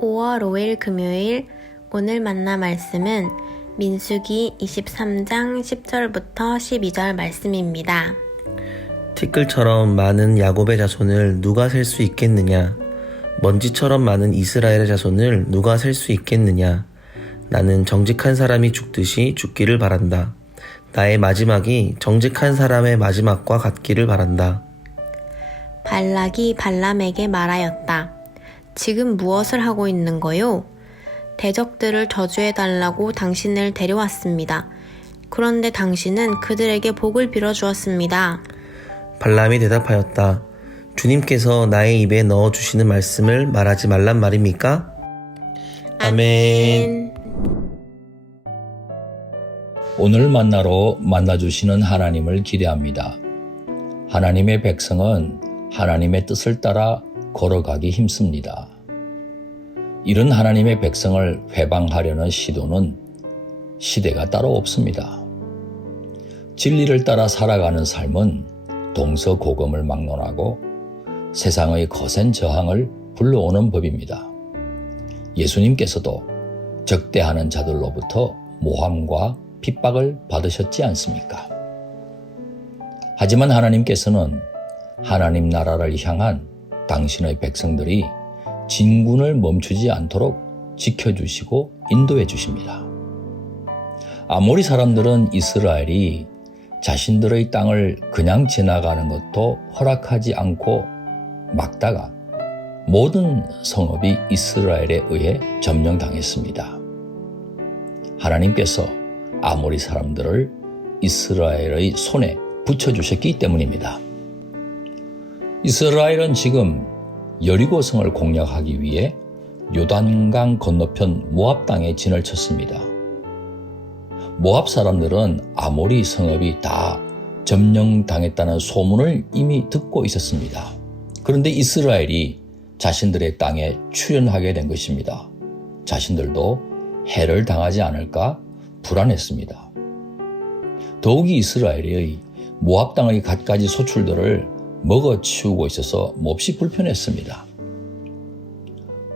5월 5일 금요일 오늘 만나 말씀은 민수기 23장 10절부터 12절 말씀입니다. 티끌처럼 많은 야곱의 자손을 누가 셀 수 있겠느냐? 먼지처럼 많은 이스라엘의 자손을 누가 셀 수 있겠느냐? 나는 정직한 사람이 죽듯이 죽기를 바란다. 나의 마지막이 정직한 사람의 마지막과 같기를 바란다. 발락이 발람에게 말하였다. 지금 무엇을 하고 있는 거요? 대적들을 저주해달라고 당신을 데려왔습니다. 그런데 당신은 그들에게 복을 빌어주었습니다. 발람이 대답하였다. 주님께서 나의 입에 넣어주시는 말씀을 말하지 말란 말입니까? 아멘. 오늘 만나러 만나주시는 하나님을 기대합니다. 하나님의 백성은 하나님의 뜻을 따라 걸어가기 힘씁니다. 이런 하나님의 백성을 회방하려는 시도는 시대가 따로 없습니다. 진리를 따라 살아가는 삶은 동서고금을 막론하고 세상의 거센 저항을 불러오는 법입니다. 예수님께서도 적대하는 자들로부터 모함과 핍박을 받으셨지 않습니까? 하지만 하나님께서는 하나님 나라를 향한 당신의 백성들이 진군을 멈추지 않도록 지켜주시고 인도해 주십니다. 아모리 사람들은 이스라엘이 자신들의 땅을 그냥 지나가는 것도 허락하지 않고 막다가 모든 성읍이 이스라엘에 의해 점령당했습니다. 하나님께서 아모리 사람들을 이스라엘의 손에 붙여주셨기 때문입니다. 이스라엘은 지금 여리고성을 공략하기 위해 요단강 건너편 모압 땅에 진을 쳤습니다. 모압 사람들은 아모리 성읍이 다 점령당했다는 소문을 이미 듣고 있었습니다. 그런데 이스라엘이 자신들의 땅에 출현하게 된 것입니다. 자신들도 해를 당하지 않을까 불안했습니다. 더욱이 이스라엘의 모압 땅의 갖가지 소출들을 먹어치우고 있어서 몹시 불편했습니다.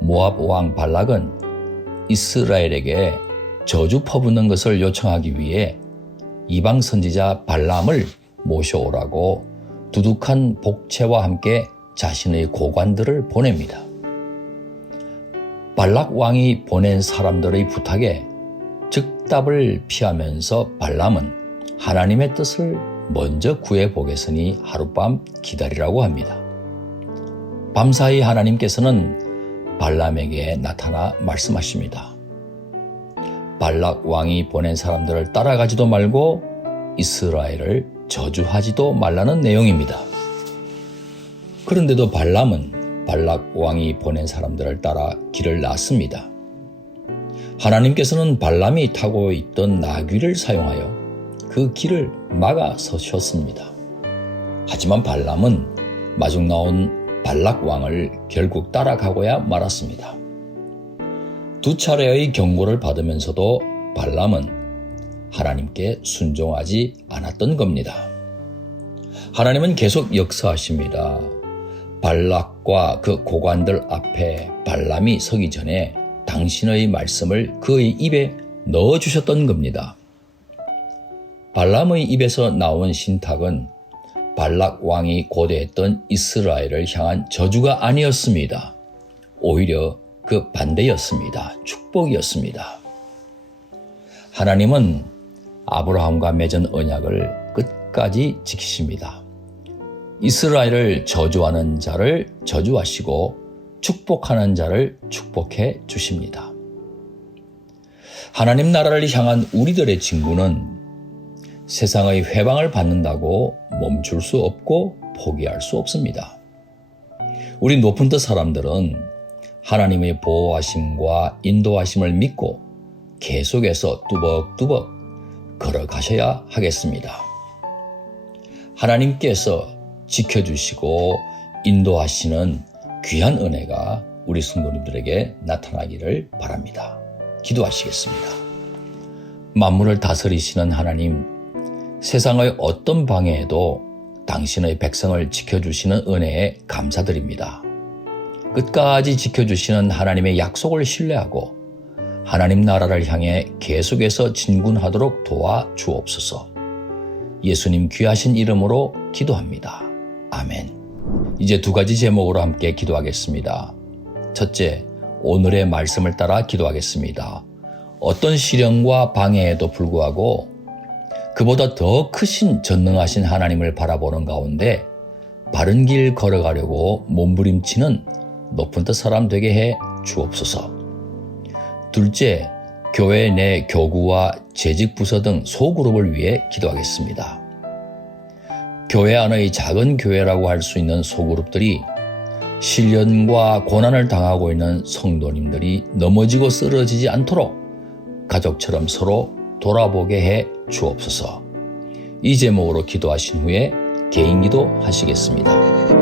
모압 왕 발락은 이스라엘에게 저주 퍼붓는 것을 요청하기 위해 이방 선지자 발람을 모셔오라고 두둑한 복채와 함께 자신의 고관들을 보냅니다. 발락 왕이 보낸 사람들의 부탁에 즉답을 피하면서 발람은 하나님의 뜻을 먼저 구해보겠으니 하룻밤 기다리라고 합니다. 밤사이 하나님께서는 발람에게 나타나 말씀하십니다. 발락 왕이 보낸 사람들을 따라가지도 말고 이스라엘을 저주하지도 말라는 내용입니다. 그런데도 발람은 발락 왕이 보낸 사람들을 따라 길을 났습니다. 하나님께서는 발람이 타고 있던 나귀를 사용하여 그 길을 막아 서셨습니다. 하지만 발람은 마중 나온 발락 왕을 결국 따라가고야 말았습니다. 두 차례의 경고를 받으면서도 발람은 하나님께 순종하지 않았던 겁니다. 하나님은 계속 역사하십니다. 발락과 그 고관들 앞에 발람이 서기 전에 당신의 말씀을 그의 입에 넣어주셨던 겁니다. 발람의 입에서 나온 신탁은 발락 왕이 고대했던 이스라엘을 향한 저주가 아니었습니다. 오히려 그 반대였습니다. 축복이었습니다. 하나님은 아브라함과 맺은 언약을 끝까지 지키십니다. 이스라엘을 저주하는 자를 저주하시고 축복하는 자를 축복해 주십니다. 하나님 나라를 향한 우리들의 진구는 세상의 회방을 받는다고 멈출 수 없고 포기할 수 없습니다. 우리 높은 뜻 사람들은 하나님의 보호하심과 인도하심을 믿고 계속해서 뚜벅뚜벅 걸어가셔야 하겠습니다. 하나님께서 지켜주시고 인도하시는 귀한 은혜가 우리 성도님들에게 나타나기를 바랍니다. 기도하시겠습니다. 만물을 다스리시는 하나님, 세상의 어떤 방해에도 당신의 백성을 지켜주시는 은혜에 감사드립니다. 끝까지 지켜주시는 하나님의 약속을 신뢰하고 하나님 나라를 향해 계속해서 진군하도록 도와주옵소서. 예수님 귀하신 이름으로 기도합니다. 아멘. 이제 두 가지 제목으로 함께 기도하겠습니다. 첫째, 오늘의 말씀을 따라 기도하겠습니다. 어떤 시련과 방해에도 불구하고 그보다 더 크신 전능하신 하나님을 바라보는 가운데 바른 길 걸어가려고 몸부림치는 높은 뜻 사람 되게 해 주옵소서. 둘째, 교회 내 교구와 재직 부서 등 소그룹을 위해 기도하겠습니다. 교회 안의 작은 교회라고 할 수 있는 소그룹들이 시련과 고난을 당하고 있는 성도님들이 넘어지고 쓰러지지 않도록 가족처럼 서로 돌아보게 해 주옵소서. 이 제목으로 기도하신 후에 개인 기도 하시겠습니다.